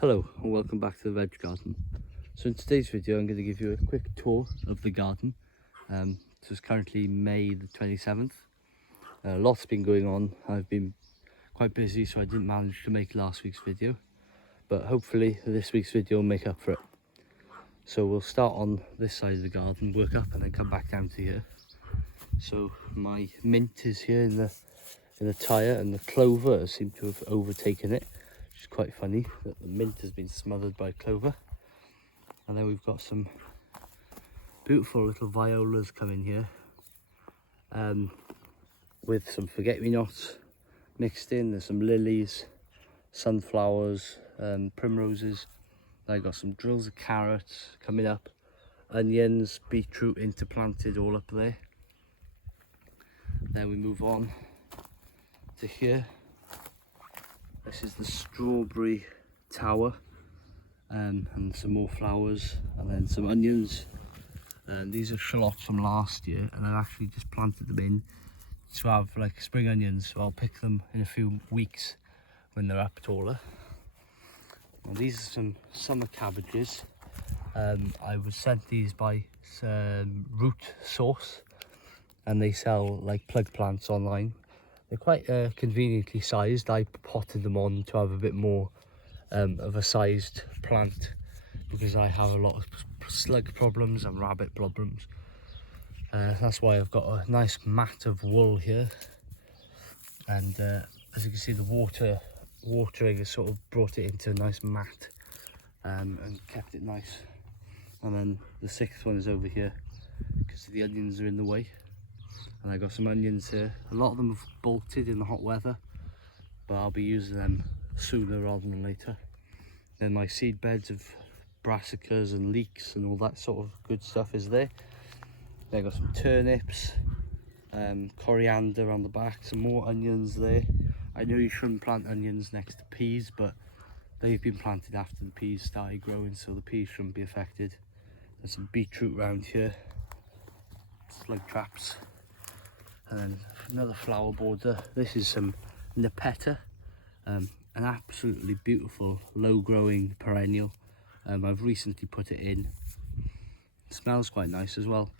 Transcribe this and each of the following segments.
Hello and welcome back to the veg garden. So in today's video I'm going to give you a quick tour of the garden. So it's currently May the 27th. Lots been going on. I've been quite busy, so I didn't manage to make last week's video, but hopefully this week's video will make up for it. So we'll start on this side of the garden, work up and then come back down to here. So my mint is here in the tyre, and the clover seem to have overtaken it. It's quite funny that the mint has been smothered by clover. And then we've got some beautiful little violas coming here, with some forget-me-nots mixed in. There's some lilies, sunflowers, primroses. I've got some drills of carrots coming up, onions, beetroot interplanted all up there. Then we move on to here. This is the strawberry tower, and some more flowers, and then some onions. And these are shallots from last year, and I actually just planted them in to have like spring onions, so I'll pick them in a few weeks when they're up taller. Well, these are some summer cabbages. I was sent these by Root Source, and they sell like plug plants online. They're quite conveniently sized. I potted them on to have a bit more of a sized plant, because I have a lot of slug problems and rabbit problems. That's why I've got a nice mat of wool here, and as you can see, the watering has sort of brought it into a nice mat, and kept it nice. And then the sixth one is over here because the onions are in the way. And I got some onions here. A lot of them have bolted in the hot weather, but I'll be using them sooner rather than later. Then my seed beds of brassicas and leeks and all that sort of good stuff is there. Then I got some turnips, coriander on the back, some more onions there. I know you shouldn't plant onions next to peas, but they've been planted after the peas started growing, so the peas shouldn't be affected. There's some beetroot around here, slug traps. And then another flower border. This is some Mrtomatohead, an absolutely beautiful low growing perennial. I've recently put it in. It smells quite nice as well.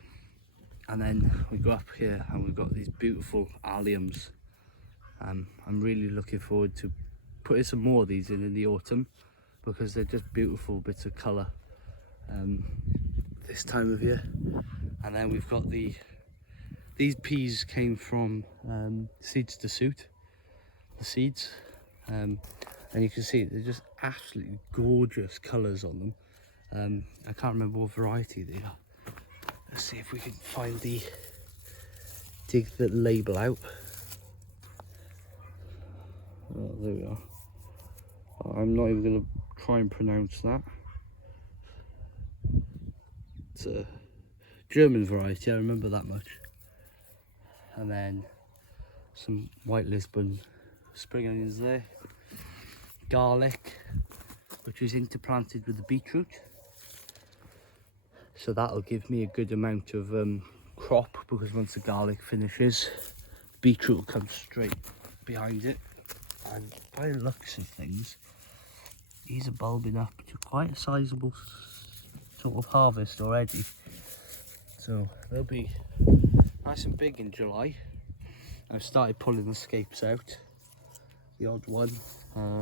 And then we go up here and we've got these beautiful alliums. I'm really looking forward to putting some more of these in the autumn, because they're just beautiful bits of colour this time of year. And then we've got these peas came from Seeds to Suit, the seeds, and you can see they're just absolutely gorgeous colours on them. I can't remember what variety they are. Let's see if we can dig the label out. Oh, there we are. I'm not even going to try and pronounce that. It's a German variety, I remember that much. And then some white Lisbon spring onions there. Garlic, which is interplanted with the beetroot. So that'll give me a good amount of crop, because once the garlic finishes, the beetroot will come straight behind it. And by the looks of things, these are bulbing up to quite a sizable sort of harvest already. So they'll be nice and big in July. I've started pulling the scapes out. The odd one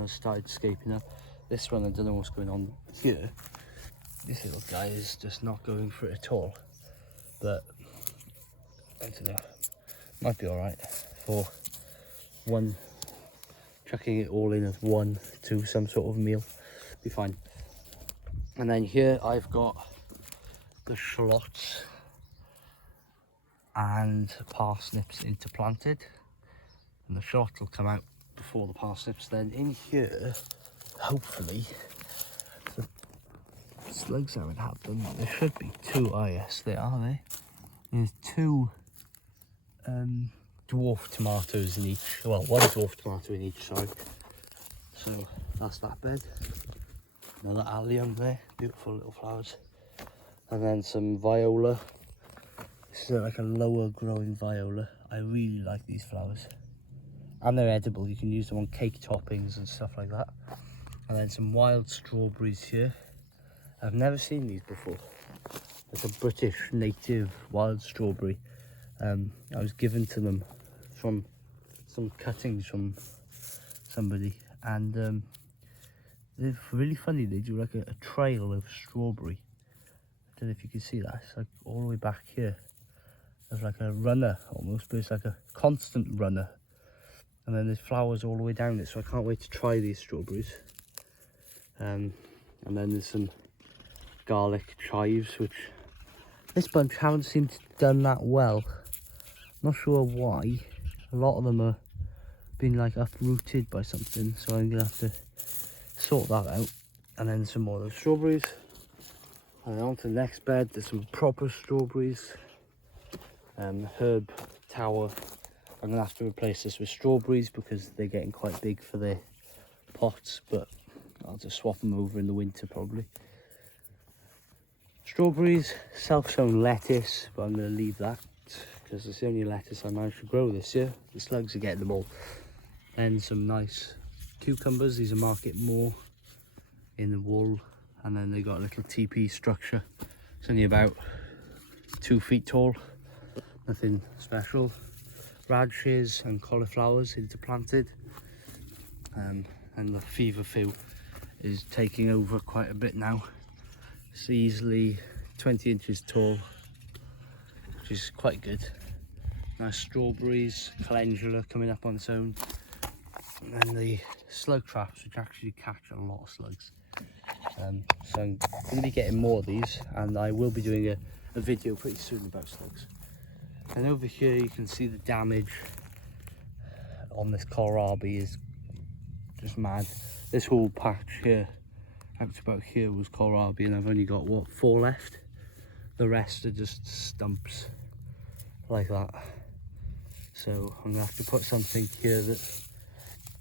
started scaping up. This one, I don't know what's going on here. This little guy is just not going for it at all. But I don't know, might be alright for one, chucking it all in as one to some sort of meal. Be fine. And then here I've got the shallots and parsnips interplanted, and the shallot will come out before the parsnips. Then in here, hopefully, the slugs haven't had them. There should be two. Oh yes, there are. There. There's two dwarf tomatoes in each. Well, one dwarf tomato in each. Sorry. So that's that bed. Another allium there. Beautiful little flowers. And then some viola. This is like a lower growing viola. I really like these flowers. and they're edible. You can use them on cake toppings and stuff like that. And then some wild strawberries here. I've never seen these before. It's a British native wild strawberry. I was given to them from some cuttings from somebody, and they're really funny. They do like a trail of strawberry. I don't know if you can see that. It's like all the way back here. There's like a runner almost, but it's like a constant runner. And then there's flowers all the way down it, so I can't wait to try these strawberries. And then there's some garlic chives, which this bunch haven't seemed to have done that well. Not sure why. A lot of them are been like uprooted by something, so I'm gonna have to sort that out. And then some more of those strawberries. And then on to the next bed, there's some proper strawberries. Herb tower. I'm gonna have to replace this with strawberries because they're getting quite big for their pots, but I'll just swap them over in the winter probably. Strawberries, self-sown lettuce, but I'm gonna leave that because it's the only lettuce I managed to grow this year. The slugs are getting them all. And some nice cucumbers. These are Market More in the wool, and then they got a little teepee structure. It's only about 2 feet tall, nothing special. Radishes and cauliflowers interplanted, and the feverfew is taking over quite a bit now. It's easily 20 inches tall, which is quite good. Nice strawberries, calendula coming up on its own, and then the slug traps, which actually catch a lot of slugs. So I'm going to be getting more of these, and I will be doing a video pretty soon about slugs. And over here you can see the damage on this kohlrabi is just mad. This whole patch here, up to about here, was kohlrabi, and I've only got, what, 4 left? The rest are just stumps like that. So I'm gonna have to put something here that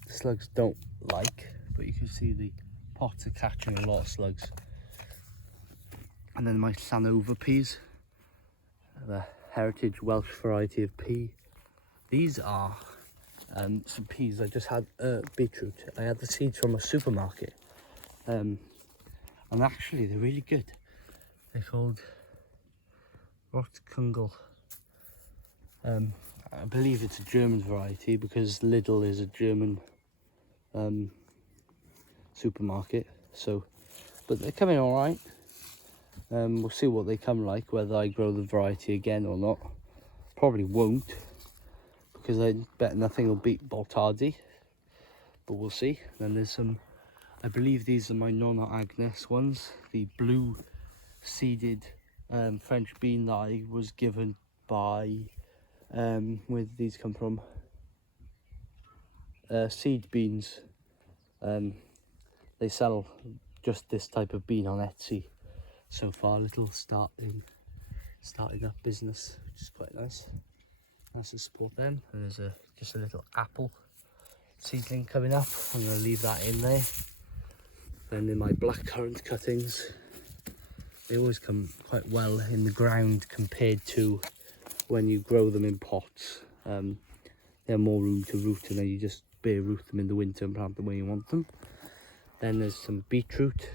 slugs don't like, but you can see the pots are catching a lot of slugs. And then my Sanover peas, the heritage Welsh variety of pea. These are some peas. I just had beetroot. I had the seeds from a supermarket, and actually they're really good. They're called Mrtomatohead. I believe it's a German variety because Lidl is a German supermarket. So, but they're coming all right. We'll see what they come like, whether I grow the variety again or not. Probably won't, because I bet nothing will beat Baltardi, but we'll see. Then there's some, I believe these are my Nonna Agnes ones, the blue seeded French bean that I was given by, where did these come from? Seedsbeans. They sell just this type of bean on Etsy. So far, little starting up business, which is quite nice. Nice to support them. And there's just a little apple seedling coming up. I'm going to leave that in there. Then in my blackcurrant cuttings, they always come quite well in the ground compared to when you grow them in pots. They have more room to root, and then you just bare root them in the winter and plant them where you want them. Then there's some beetroot.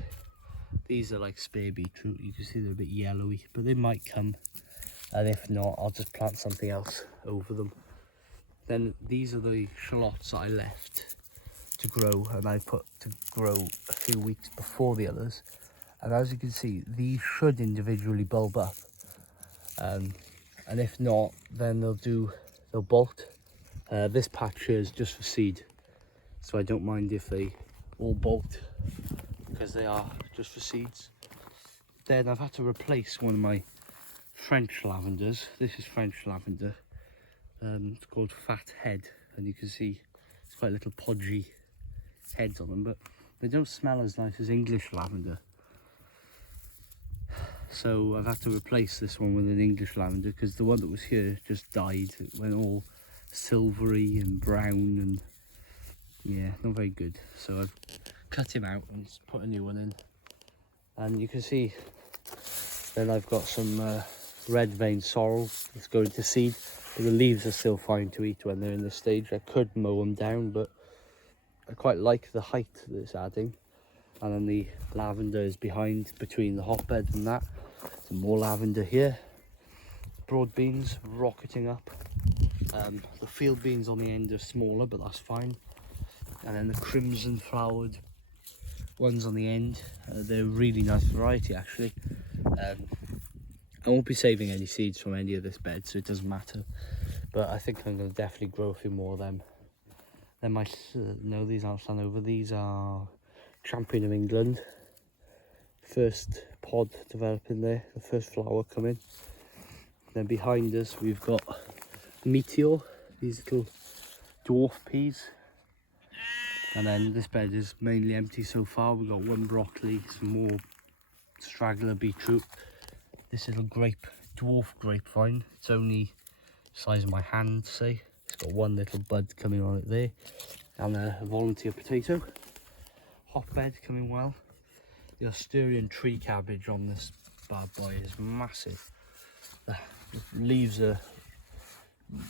These are like spare beetroot. You can see they're a bit yellowy, but they might come. And if not, I'll just plant something else over them. Then these are the shallots that I left to grow, and I put to grow a few weeks before the others. And as you can see, these should individually bulb up. And if not, then they'll bolt. This patch here is just for seed, so I don't mind if they all bolt, because they are just for seeds. Then I've had to replace one of my French lavenders. This is French lavender. It's called Fat Head, and you can see it's quite little podgy heads on them, but they don't smell as nice as English lavender. So I've had to replace this one with an English lavender, because the one that was here just died. It went all silvery and brown, and yeah, not very good. So I've cut him out and put a new one in. And you can see then I've got some red vein sorrel that's going to seed, but the leaves are still fine to eat when they're in this stage. I could mow them down, but I quite like the height that it's adding. And then the lavender is behind, between the hotbed and that. Some more lavender here. Broad beans rocketing up. The field beans on the end are smaller, but that's fine. And then the crimson flowered ones on the end, they're a really nice variety actually. I won't be saving any seeds from any of this bed, so it doesn't matter, but I think I'm going to definitely grow a few more of them. Then no, these aren't Llanover, these are Champion of England. First pod developing there, the first flower coming. Then behind us we've got Meteor, these little dwarf peas. And then this bed is mainly empty so far. We've got one broccoli, some more straggler beetroot. This little dwarf grapevine, it's only the size of my hand, say. It's got one little bud coming on it there. And a volunteer potato. Hotbed coming well. The Asturian tree cabbage on this bad boy is massive. The leaves are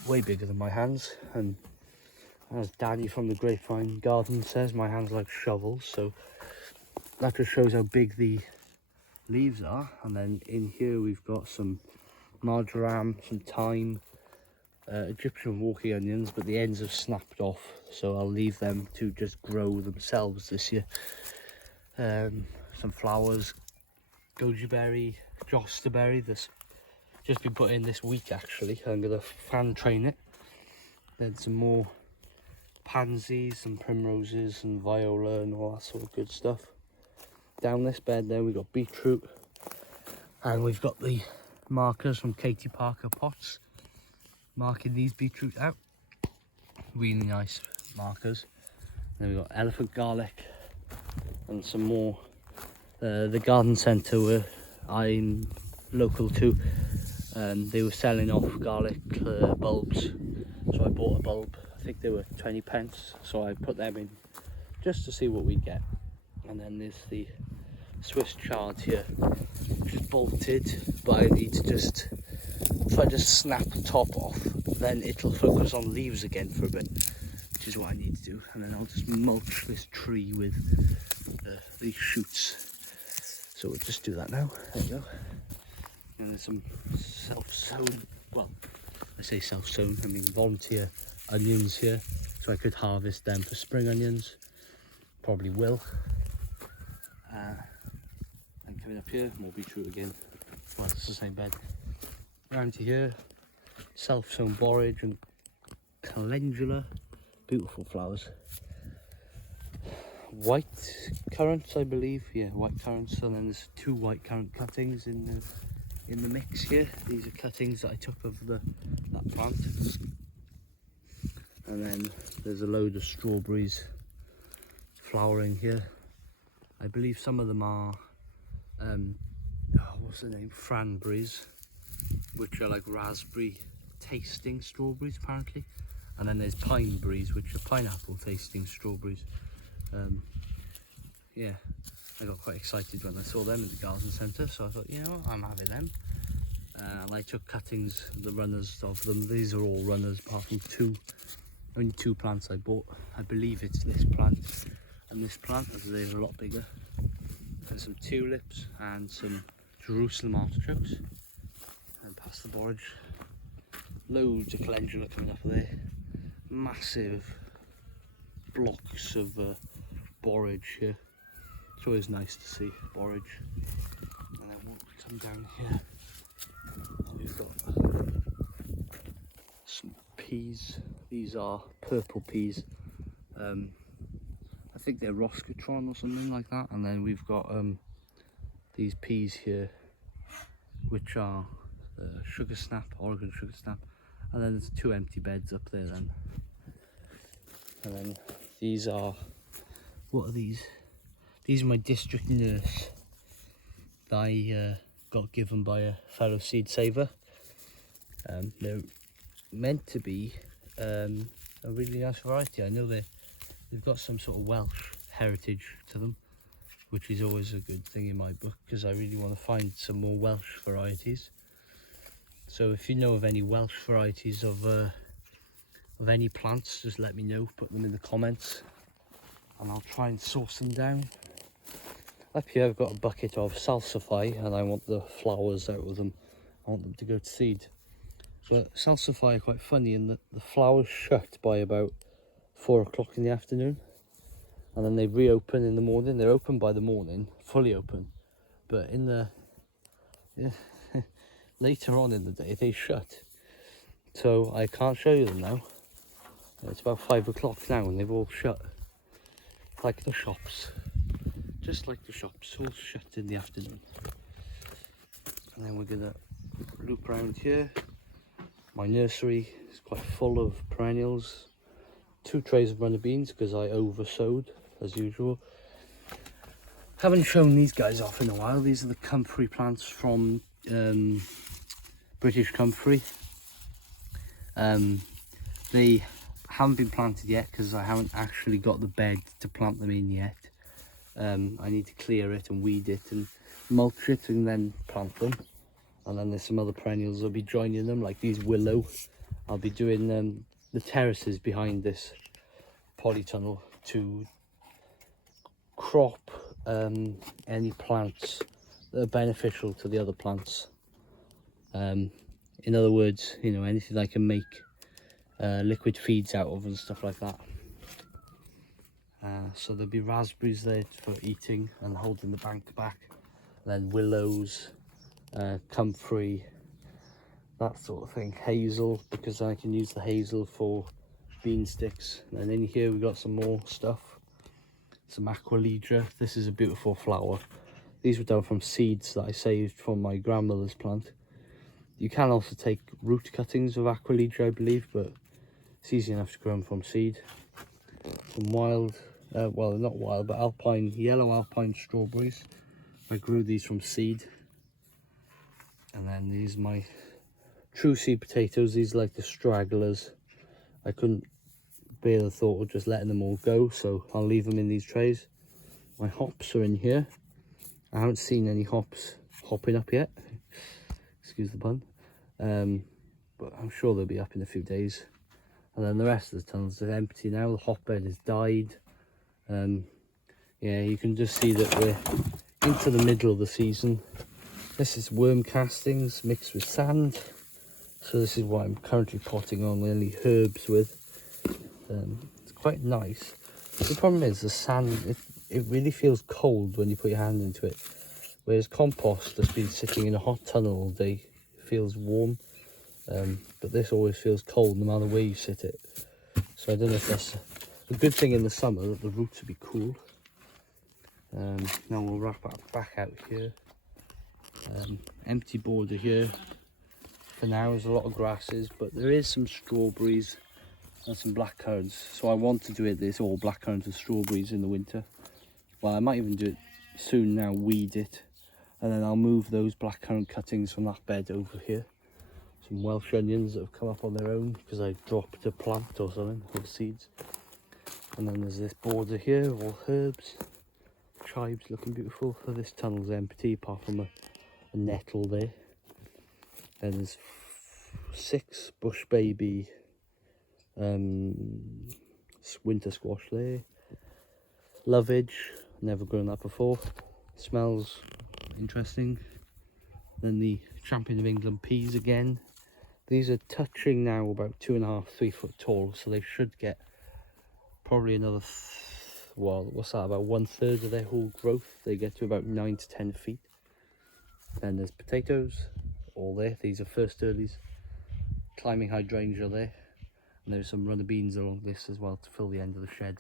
way bigger than my hands, and as Danny from the Grapevine Garden says, my hands like shovels, so that just shows how big the leaves are. And then in here we've got some marjoram, some thyme, Egyptian walking onions, but the ends have snapped off, so I'll leave them to just grow themselves this year. Some flowers, goji berry, josterberry, that's just been put in this week actually. I'm going to fan train it. Then some more pansies, some primroses and viola and all that sort of good stuff. Down this bed there we've got beetroot, and we've got the markers from Katie Parker Pots marking these beetroot out. Really nice markers. Then we've got elephant garlic and some more. The garden centre where I'm local to, they were selling off garlic bulbs, so I bought a bulb. I think they were 20 pence, so I put them in just to see what we get. And then there's the Swiss chard here, which is bolted, but I need to just, if I just snap the top off, then it'll focus on leaves again for a bit, which is what I need to do. And then I'll just mulch this tree with these shoots. So we'll just do that now. There we go. And there's some self-sown, well, I say self-sown, I mean volunteer onions here, so I could harvest them for spring onions. Probably will. And coming up here, more beetroot again. Well, it's the same bed. Around to here, self-sown borage and calendula, beautiful flowers. White currants, I believe, yeah, white currants, and then there's 2 white currant cuttings in the mix here. These are cuttings that I took of that plant. And then there's a load of strawberries flowering here. I believe some of them are, what's the name, Franberries, which are like raspberry tasting strawberries apparently. And then there's pineberries, which are pineapple tasting strawberries. Yeah, I got quite excited when I saw them in the garden centre, so I thought, you know what, I'm having them. And I took cuttings, the runners of them. These are all runners apart from 2. Only 2 plants I bought. I believe it's this plant and this plant, as they're a lot bigger. There's some tulips and some Jerusalem artichokes. And past the borage, loads of calendula coming up there. Massive blocks of borage here. It's always nice to see borage. And then we'll come down here. We've got some peas. These are purple peas. I think they're Roscatron or something like that. And then we've got these peas here, which are sugar snap, Oregon sugar snap. And then there's 2 empty beds up there then. And then these are, what are these? These are my district nurse that I got given by a fellow seed saver. They're meant to be a really nice variety. I know they've got some sort of Welsh heritage to them, which is always a good thing in my book, because I really want to find some more Welsh varieties. So if you know of any Welsh varieties of any plants, just let me know, put them in the comments and I'll try and source them down. Up here I've got a bucket of salsify and I want the flowers out of them. I want them to go to seed. But salsify are quite funny in that the flowers shut by about 4 o'clock in the afternoon and then they reopen in the morning. They're open by the morning, fully open, but in the later on in the day they shut. So I can't show you them now. It's about 5 o'clock now and they've all shut. Like the shops. Just like the shops, all shut in the afternoon. And then we're gonna loop around here. My nursery is quite full of perennials. 2 trays of runner beans because I oversowed as usual. Haven't shown these guys off in a while. These are the comfrey plants from British Comfrey. They haven't been planted yet because I haven't actually got the bed to plant them in yet. I need to clear it and weed it and mulch it and then plant them. And then there's some other perennials I'll be joining them, like these willow. I'll be doing the terraces behind this polytunnel to crop any plants that are beneficial to the other plants. In other words, you know, anything I can make liquid feeds out of and stuff like that. So there'll be raspberries there for eating and holding the bank back, then willows, comfrey, that sort of thing, hazel, because I can use the hazel for bean sticks. And in here we've got some more stuff, some aqualidra. This is a beautiful flower. These were done from seeds that I saved from my grandmother's plant. You can also take root cuttings of aqualidra, I believe, but it's easy enough to grow them from seed. Some wild, well, not wild, but alpine, yellow alpine strawberries. I grew these from seed. And then these are my true seed potatoes. These are like the stragglers. I couldn't bear the thought of just letting them all go, so I'll leave them in these trays. My hops are in here. I haven't seen any hops hopping up yet. Excuse the pun. But I'm sure they'll be up in a few days. And then the rest of the tunnels are empty now. The hotbed has died. Yeah, you can just see that we're into the middle of the season. This is worm castings mixed with sand. So this is what I'm currently potting on any herbs with. It's quite nice. The problem is the sand, it really feels cold when you put your hand into it. Whereas compost that's been sitting in a hot tunnel all day feels warm. But this always feels cold no matter where you sit it. So I don't know if that's a good thing in the summer, that the roots will be cool. Now we'll wrap back out here. Empty border here. For now there's a lot of grasses, but there is some strawberries and some blackcurrants. So I want to do it this all blackcurrants and strawberries in the winter. Well, I might even do it soon now, weed it. And then I'll move those blackcurrant cuttings from that bed over here. Some Welsh onions that have come up on their own because I dropped a plant or something, or seeds. And then there's this border here, all herbs. Chives looking beautiful. So this tunnel's empty apart from a nettle there. And there's 6 bush baby winter squash there. Lovage, never grown that before. Smells interesting. Then the Champion of England peas again. These are touching now about 2.5–3 foot tall, so they should get probably another, well, what's that, about 1/3 of their whole growth. They get to about 9 to 10 feet. Then there's potatoes, all there. These are first earlies. Climbing hydrangea there. And there's some runner beans along this as well to fill the end of the shed.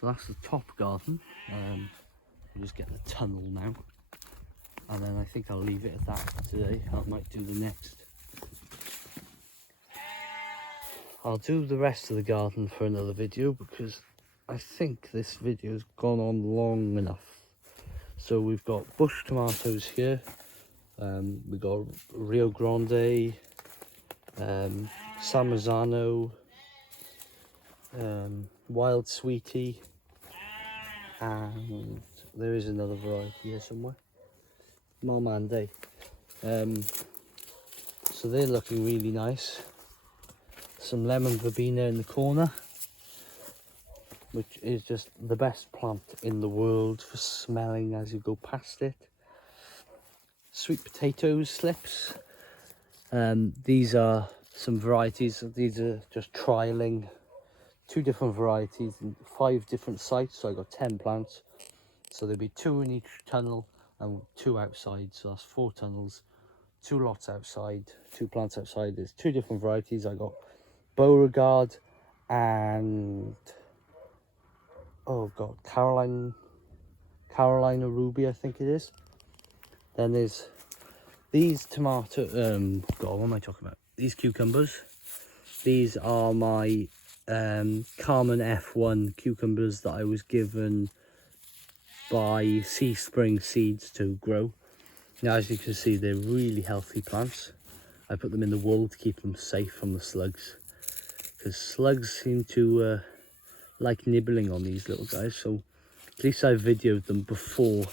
So that's the top garden. We'll just get the tunnel now. And then I think I'll leave it at that today. I might do the next. I'll do the rest of the garden for another video because I think this video's gone on long enough. So we've got bush tomatoes here. We've got Rio Grande, San Marzano, wild sweetie, and there is another variety here somewhere. Marmande. So they're looking really nice. Some lemon verbena in the corner, which is just the best plant in the world for smelling as you go past it. Sweet potatoes slips. These are some varieties. These are just trialing 2 different varieties in 5 different sites. So I got 10 plants. So there'll be 2 in each tunnel and 2 outside. So that's 4 tunnels, 2 lots outside, 2 plants outside. There's 2 different varieties. I got Beauregard and oh god, Carolina Ruby, I think it is. Then there's these tomato, god, what am I talking about? These cucumbers. These are my Carmen F1 cucumbers that I was given by Sea Spring Seeds to grow. Now, as you can see, they're really healthy plants. I put them in the wool to keep them safe from the slugs, because slugs seem to like nibbling on these little guys. So at least I've videoed them before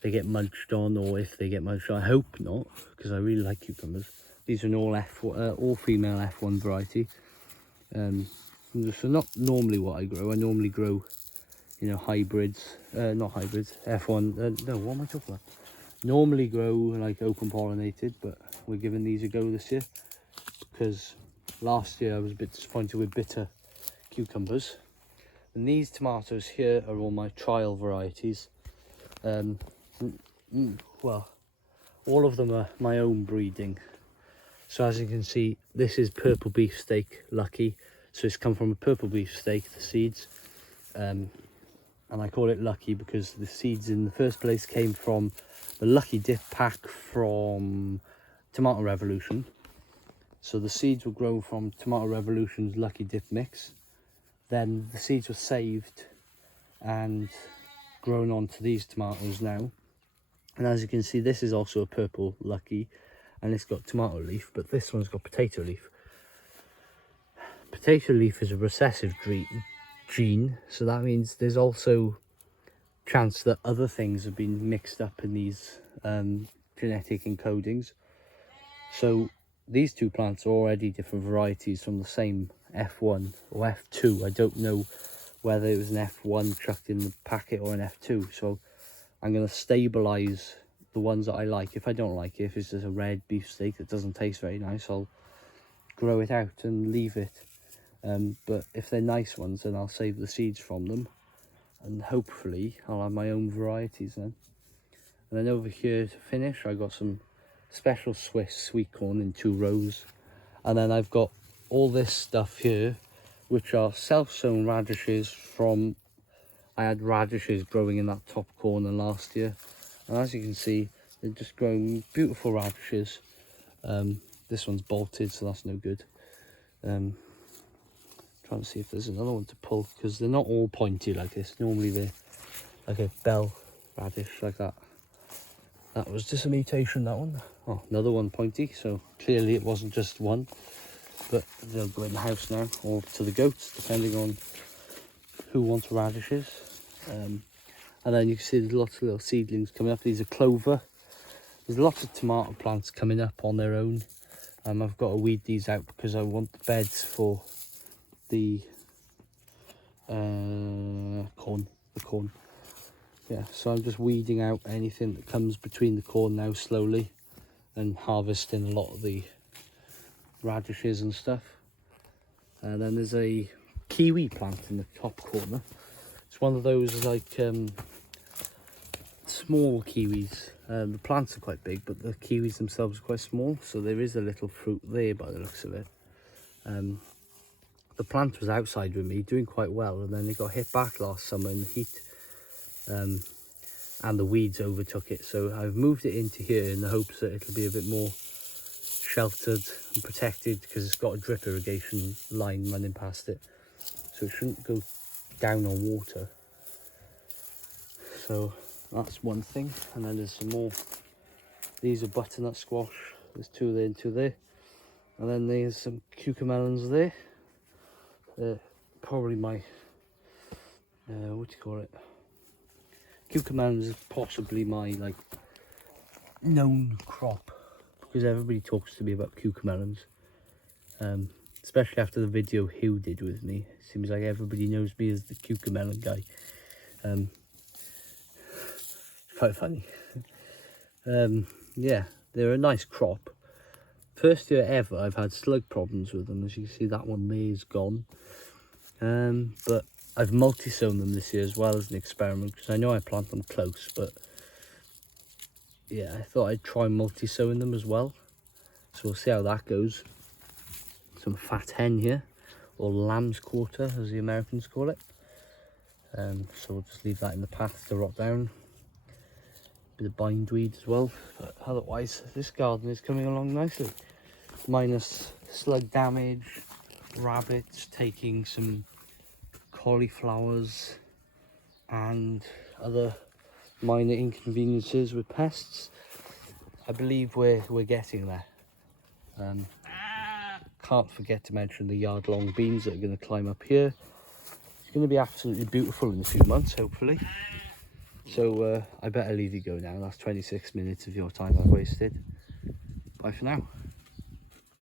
they get munched on, or if they get munched on. I hope not, because I really like cucumbers. These are an all female F1 variety. So not normally what I grow. I normally grow, you know, hybrids, not hybrids, F1. No, what am I talking about? Normally grow like open pollinated, but we're giving these a go this year because last year I was a bit disappointed with bitter cucumbers. And these tomatoes here are all my trial varieties. Well, all of them are my own breeding. So as you can see, this is purple beefsteak Lucky. So it's come from a purple beefsteak, the seeds. And I call it Lucky because the seeds in the first place came from the Lucky Dip pack from Tomato Revolution. So the seeds were grown from Tomato Revolution's Lucky Dip mix. Then the seeds were saved and grown onto these tomatoes now. And as you can see, this is also a purple Lucky, and it's got tomato leaf, but this one's got potato leaf. Potato leaf is a recessive gene, so that means there's also chance that other things have been mixed up in these genetic encodings. So these 2 plants are already different varieties from the same F1 or F2. I don't know whether it was an F1 chucked in the packet or an F2. So I'm going to stabilise the ones that I like. If I don't like it, if it's just a red beefsteak that doesn't taste very nice, I'll grow it out and leave it. But if they're nice ones, then I'll save the seeds from them. And hopefully I'll have my own varieties then. And then over here to finish, I got some special Swiss sweet corn in 2 rows. And then I've got all this stuff here, which are self-sown radishes from, I had radishes growing in that top corner last year. And as you can see, they're just growing beautiful radishes. This one's bolted, so that's no good. Trying to see if there's another one to pull, because they're not all pointy like this. Normally they're like a bell radish like that. That was just a mutation, that one. Oh, another one pointy, so clearly it wasn't just one. But they'll go in the house now, or to the goats, depending on who wants radishes. And then you can see there's lots of little seedlings coming up. These are clover. There's lots of tomato plants coming up on their own. I've got to weed these out because I want the beds for the corn. Yeah, so I'm just weeding out anything that comes between the corn now slowly, and harvesting a lot of the radishes and stuff. And then there's a kiwi plant in the top corner. It's one of those like small kiwis. The plants are quite big, but the kiwis themselves are quite small, so there is a little fruit there by the looks of it. The plant was outside with me doing quite well, and then it got hit back last summer in the heat, and the weeds overtook it. So I've moved it into here in the hopes that it'll be a bit more sheltered and protected, because it's got a drip irrigation line running past it, so it shouldn't go down on water. So that's one thing. And then there's some more. These are butternut squash. There's 2 there and 2 there. And then there's some cucamelons there. Probably my what do you call it? Cucamelons is possibly my like known crop because everybody talks to me about cucamelons. Especially after the video Hugh did with me. It seems like everybody knows me as the cucamelon guy. Quite funny. Yeah, they're a nice crop. First year ever I've had slug problems with them. As you can see, that one there is gone. But I've multi-sown them this year as well as an experiment, because I know I plant them close, but yeah, I thought I'd try multi-sowing them as well. So we'll see how that goes. Some fat hen here, or lamb's quarter as the Americans call it. So we'll just leave that in the path to rot down. Bit of bindweed as well, but otherwise this garden is coming along nicely. Minus slug damage, rabbits taking some cauliflowers and other minor inconveniences with pests. I believe we're getting there. Can't forget to mention the yard-long beans that are going to climb up here. It's going to be absolutely beautiful in a few months, hopefully. So I better leave you go now. That's 26 minutes of your time I've wasted. Bye for now.